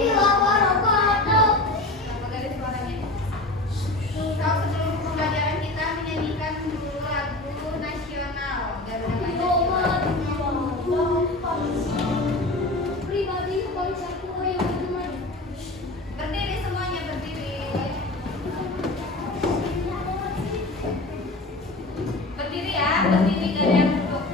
Apa dari suaranya? Kalau sebelum pembelajaran kita menyanyikan dulu lagu nasional Garuda Pancasila. Berdiri semuanya, berdiri. Berdiri ya, berdiri, gak ada yang duduk.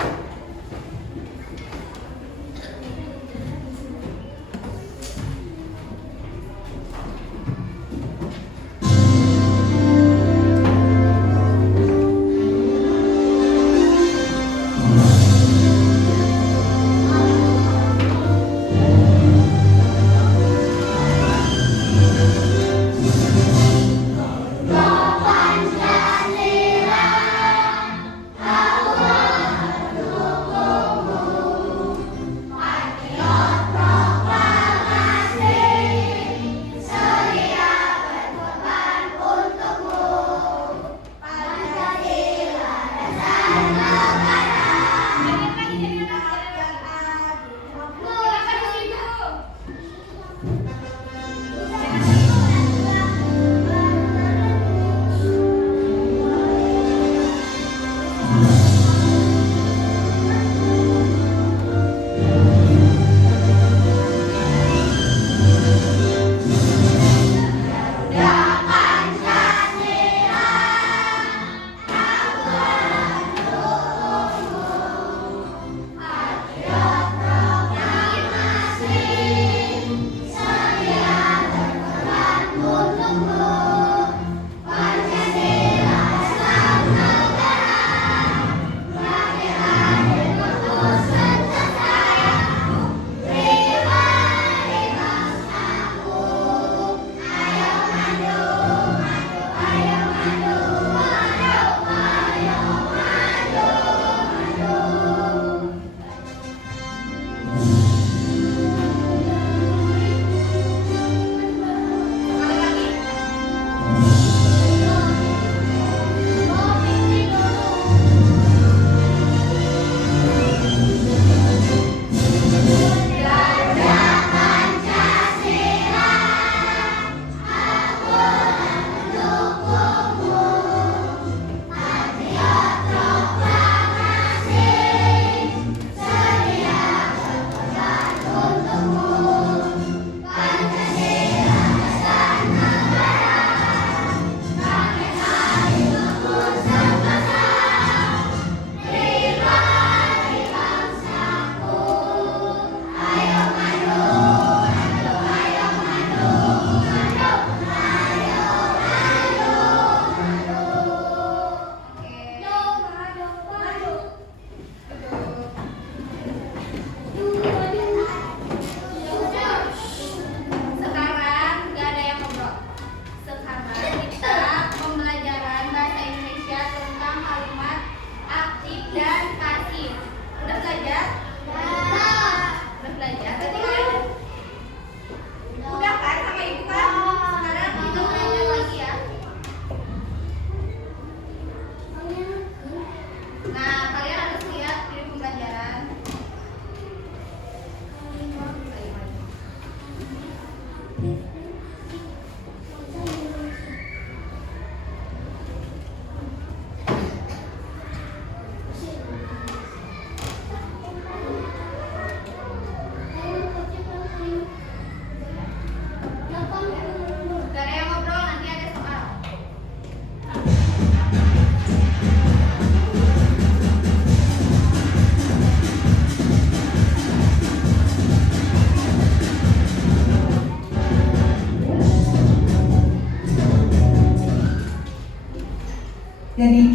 Jadi,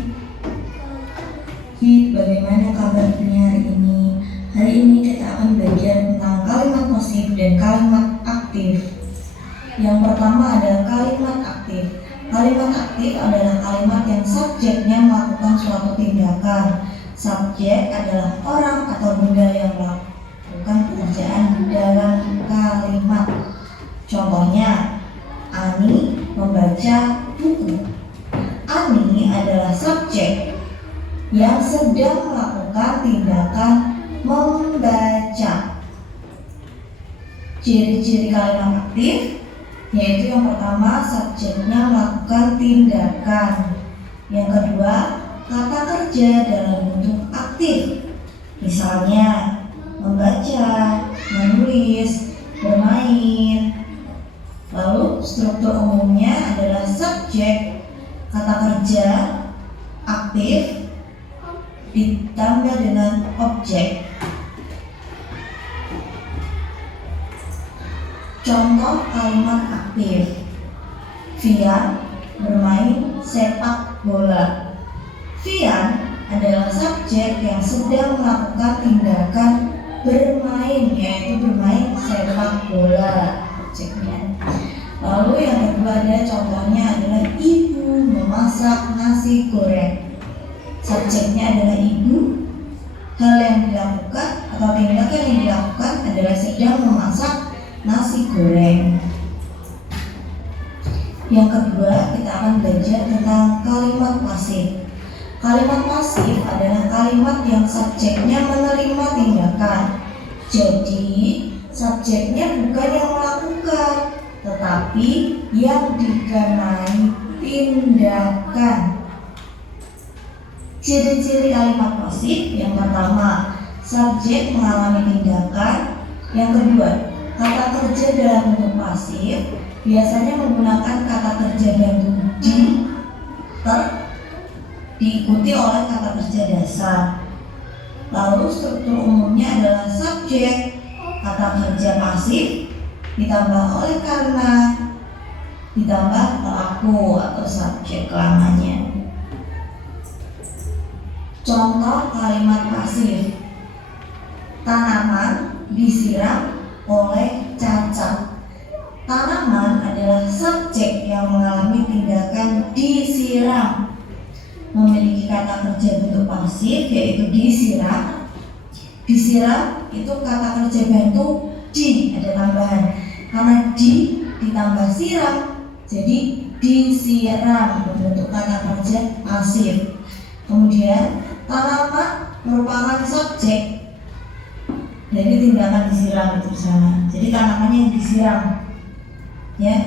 bagaimana kabarnya hari ini? Hari ini kita akan belajar tentang kalimat pasif dan kalimat aktif. Yang pertama adalah kalimat aktif. Kalimat aktif adalah kalimat yang subjeknya melakukan suatu tindakan. Subjek adalah orang atau benda yang melakukan pekerjaan dalam kalimat. Contohnya, Ani membaca buku. Ani adalah subjek yang sedang melakukan tindakan membaca. Ciri-ciri kalimat aktif yaitu yang pertama, subjeknya melakukan tindakan. Yang kedua, kata kerja dalam bentuk aktif. Misalnya, membaca, menulis, bermain. Lalu struktur umumnya adalah subjek, kata kerja, aktif, ditambah dengan objek. Contoh kalimat aktif: Fian bermain sepak bola. Fian adalah subjek yang sedang melakukan tindakan bermain, yaitu bermain sepak bola subjeknya. Lalu yang kedua ada contohnya adalah ibu memasak nasi goreng. Subjeknya adalah ibu. Hal yang dilakukan atau tindakan yang dilakukan adalah sedang memasak nasi goreng. Yang kedua, kita akan belajar tentang kalimat pasif. Kalimat pasif adalah kalimat yang subjeknya menerima tindakan. Jadi, subjeknya bukan yang melakukan, tetapi yang dikenai tindakan. Ciri-ciri kalimat pasif: yang pertama, subjek mengalami tindakan. Yang kedua, kata kerja dalam bentuk pasif biasanya menggunakan kata kerja bentuk di, diikuti oleh kata kerja dasar. Lalu struktur umumnya adalah subjek, kata kerja pasif, ditambah oleh karena, ditambah pelaku atau subjek lamanya. Contoh kalimat pasif: tanaman disiram oleh cacat. Tanaman adalah subjek yang mengalami tindakan disiram, memiliki kata kerja bentuk pasif yaitu disiram. Disiram itu kata kerja bentuk di, ada tambahan karena di ditambah siram jadi disiram, berbentuk kata kerja pasif. Kemudian tanaman merupakan subjek dari tindakan disiram itu sana. Jadi tanamannya yang disiram, ya.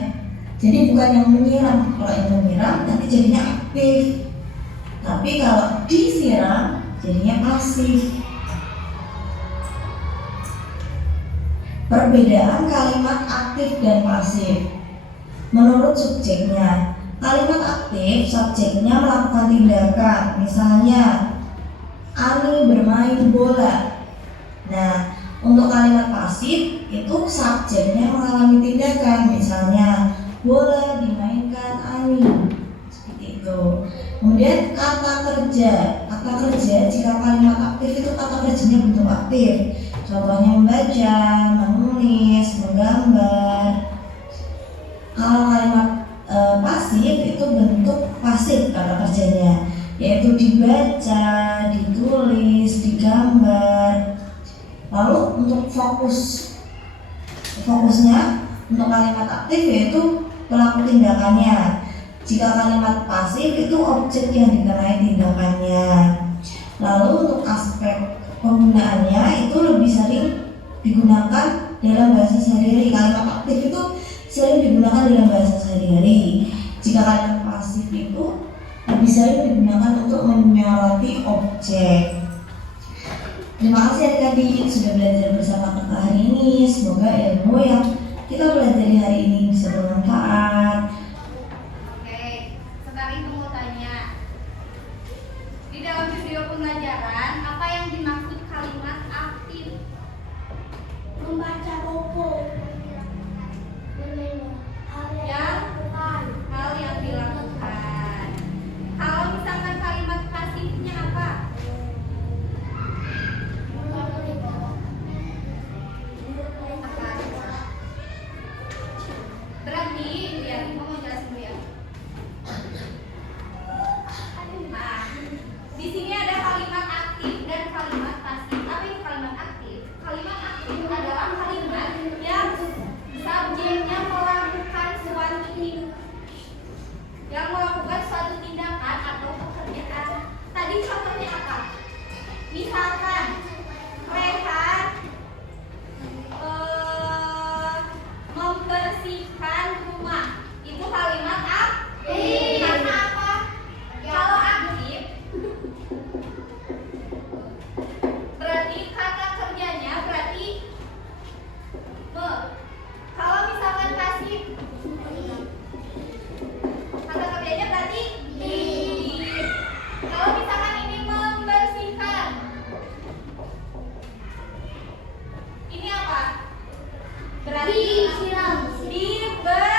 Jadi bukan yang menyiram. Kalau yang menyiram nanti jadinya aktif. Tapi kalau disiram jadinya pasif. Perbedaan kalimat aktif dan pasif. Menurut subjeknya, kalimat aktif subjeknya melakukan tindakan. Misalnya, Ani bermain bola. Nah, untuk kalimat pasif itu subjeknya mengalami tindakan. Misalnya, bola dimainkan Ani. Seperti itu. Kemudian kata kerja. Kata kerja jika kalimat aktif itu kata kerjanya bentuk aktif. Contohnya membaca, menulis, menggambar. Kalau kalimat pasif itu bentuk pasif kata kerjanya, yaitu dibaca, ditulis, digambar. Lalu untuk fokusnya untuk kalimat aktif yaitu pelaku tindakannya. Jika kalimat pasif itu objek yang dikenai tindakannya. Lalu untuk aspek penggunaannya itu lebih sering digunakan dalam bahasa sehari-hari. Kalimat aktif itu sering digunakan dalam bahasa sehari-hari. Jika kalimat pasif itu lebih sering digunakan untuk menyoroti objek. Terima kasih adik-adik sudah belajar bersama kakak hari ini. Semoga ilmu yang kita pelajari hari ini bisa bermanfaat. Oke, sekarang itu mau tanya. Di dalam video pembelajaran, apa yang dimaksud kalimat aktif? Membaca buku, Hal yang dilakukan. Kalau misalkan kalimat pasifnya apa? Berarti ya, mau jelasin dulu ya. Nah, di sini ada kalimat aktif dan kalimat pasif. Apa itu kalimat aktif? Kalimat aktif adalah kalimat yang subjeknya melakukan suatu tindakan atau pekerjaan. Tadi contohnya apa? Misalkan Rehan membersihkan rumah. Itu kalimat aktif. Karena apa? Kalau aktif berarti kata kerjanya berarti kalau misalkan pasif kata kerjanya berarti di. Kalau misalkan ini membersihkan, ini apa? Berarti Disiram. diber.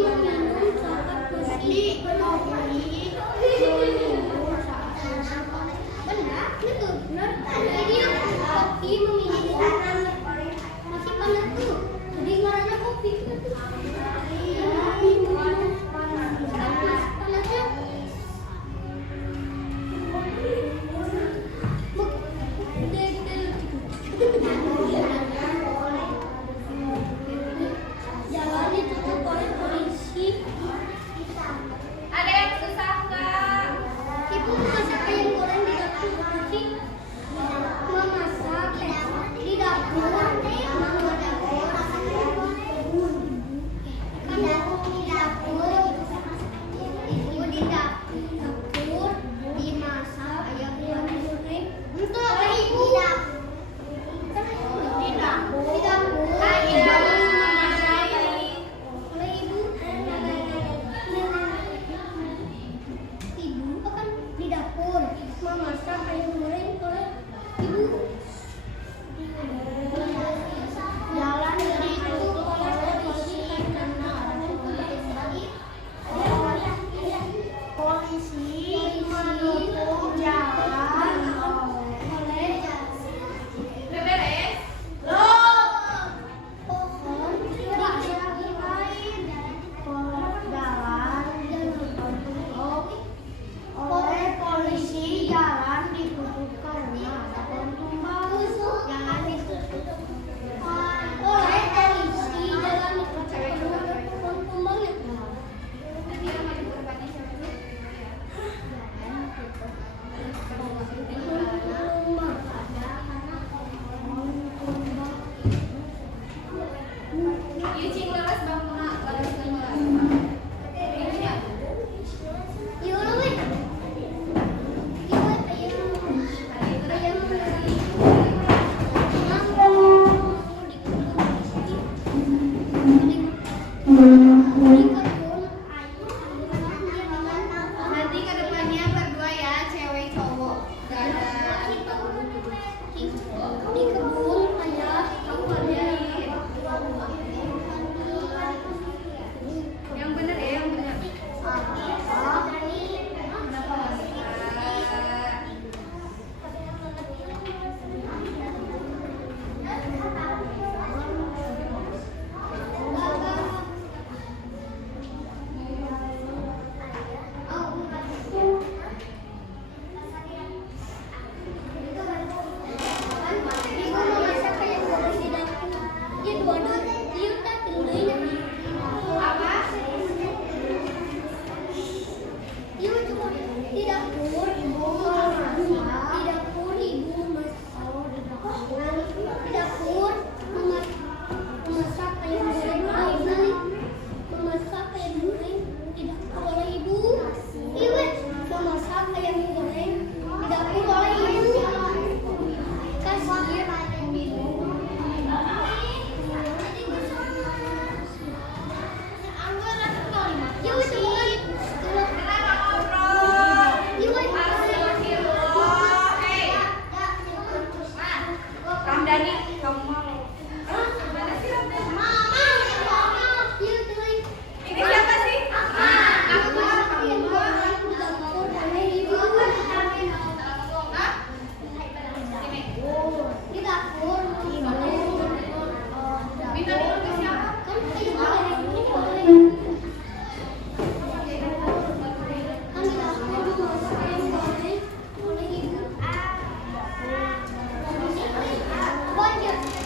meminum saat mesti benar itu benar. Jadi kopi meminum masih panas tuh. Jadi ngarannya kopi itu. Panasnya jalan ditutup oleh polisi. Ada yang susah nggak? Ibu masak ayam goreng di dapur polisi. Memasak di dapur. Ibu di dapur dimasak ayam goreng. Untuk ibu. Di dapur. Ada. Oleh ibu. Ibu akan di dapur memasak ayam goreng oleh ibu. Jalan ditutup oleh polisi karena polisi menutup jalan oleh Beberes? pohon jalan ditutup oleh polisi. Jalan ditutup karena ada pohon tumbang. Jalan ditutup oleh polisi. Jalan ditutup karena ada pohon tumbang. Nanti yang maju korbannya siapa dulu? Iya, cing leres bangun leres leres. Ini ya. Iya, weh. Iya, ayam. Nanti ke depannya berdua ya, cewek cowok. Gak ada Di kebun ayah. kamu ada. Yang bener ya, yang bener. Kenapa nggak suka? Ibu memasak ayam goreng di dapur. Iya, dua-dua. Iya, tak dulunya. Apa? Iya, cuma di dapur ibu memasak. Di dapur ibu masak. Di dapur memasak ayam goreng. Memasak ayam goreng di dapur oleh ibu. Iya, weh. Memasak ayam goreng di dapur oleh ibu. Kasih. Iya, weh, coba. Kenapa ngobrol? Iya, weh. Astagfirullah. Hei, Ramdhani, kamu mau? Mana sih Ramdhani? Mama, iya, coba. Ini siapa sih? Aku kamu. Di dapur oleh ibu. Hah? Sini. Di dapur ibu. Minta minum ke siapa? Kan ayam goreng. Kan di dapur masak ayam goreng oleh ibu. Lanjut.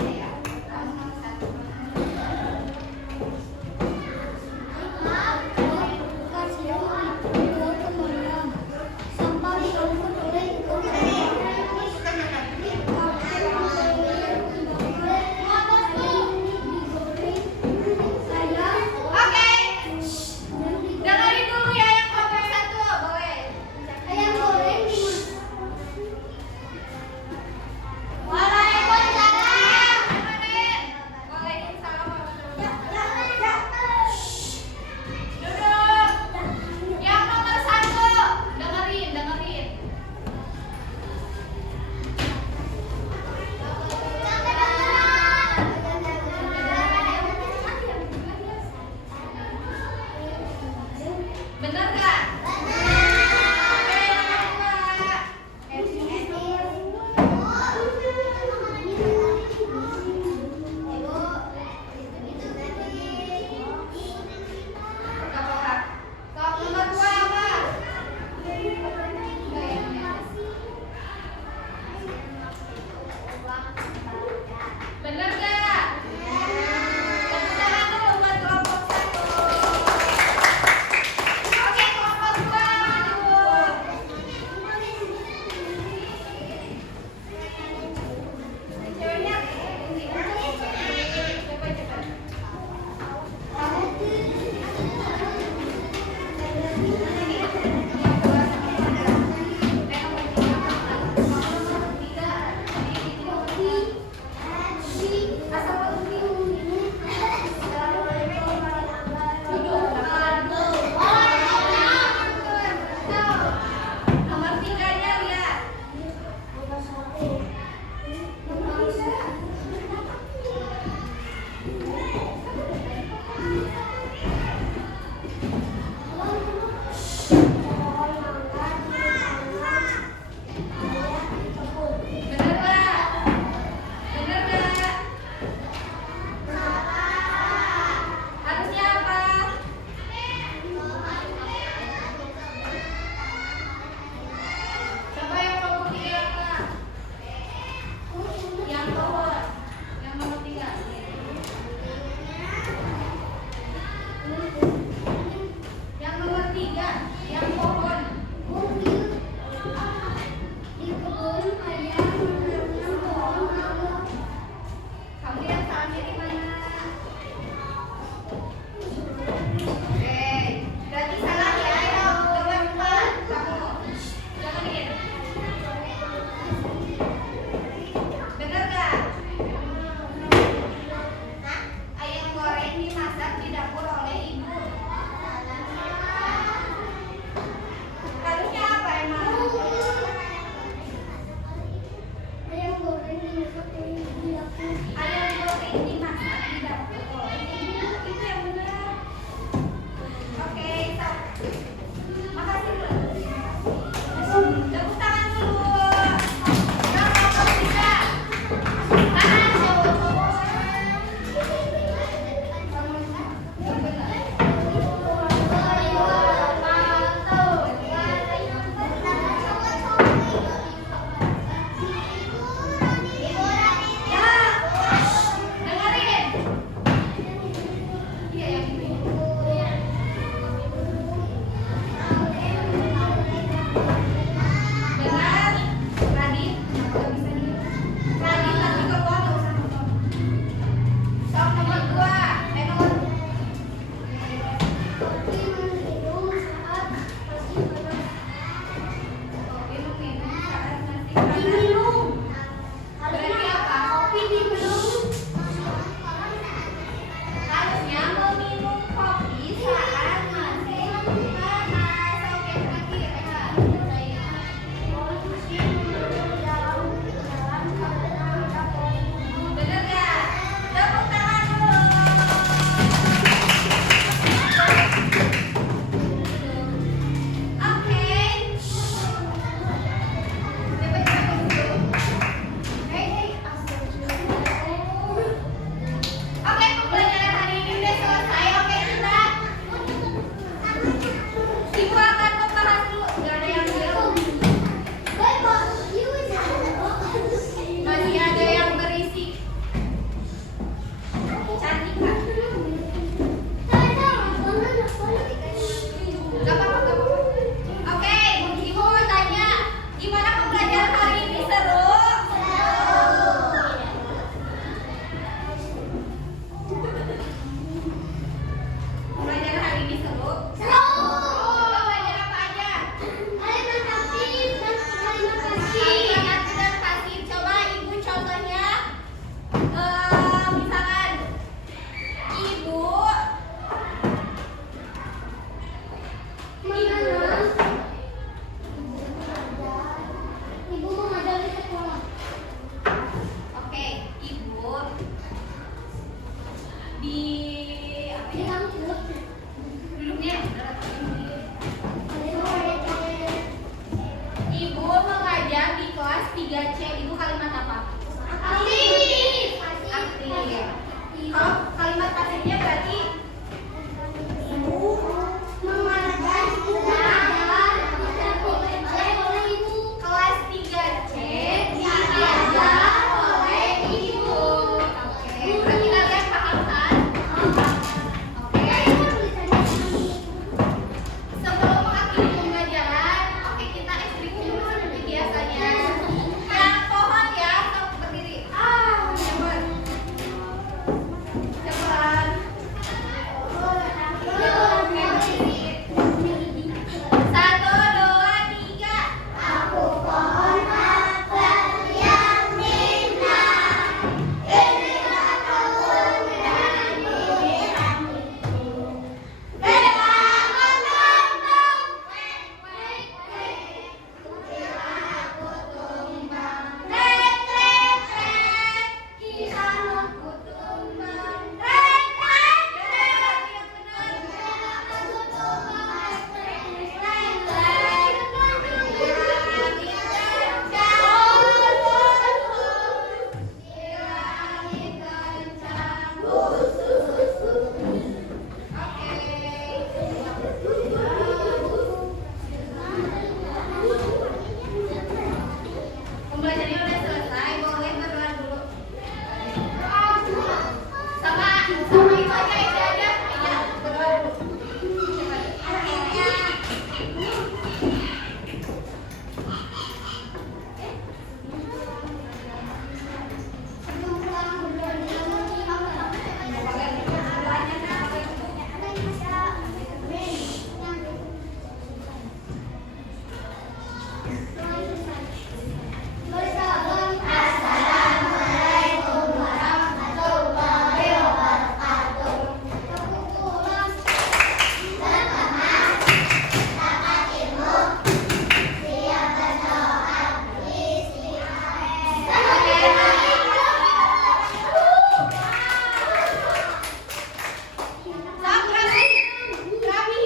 saya.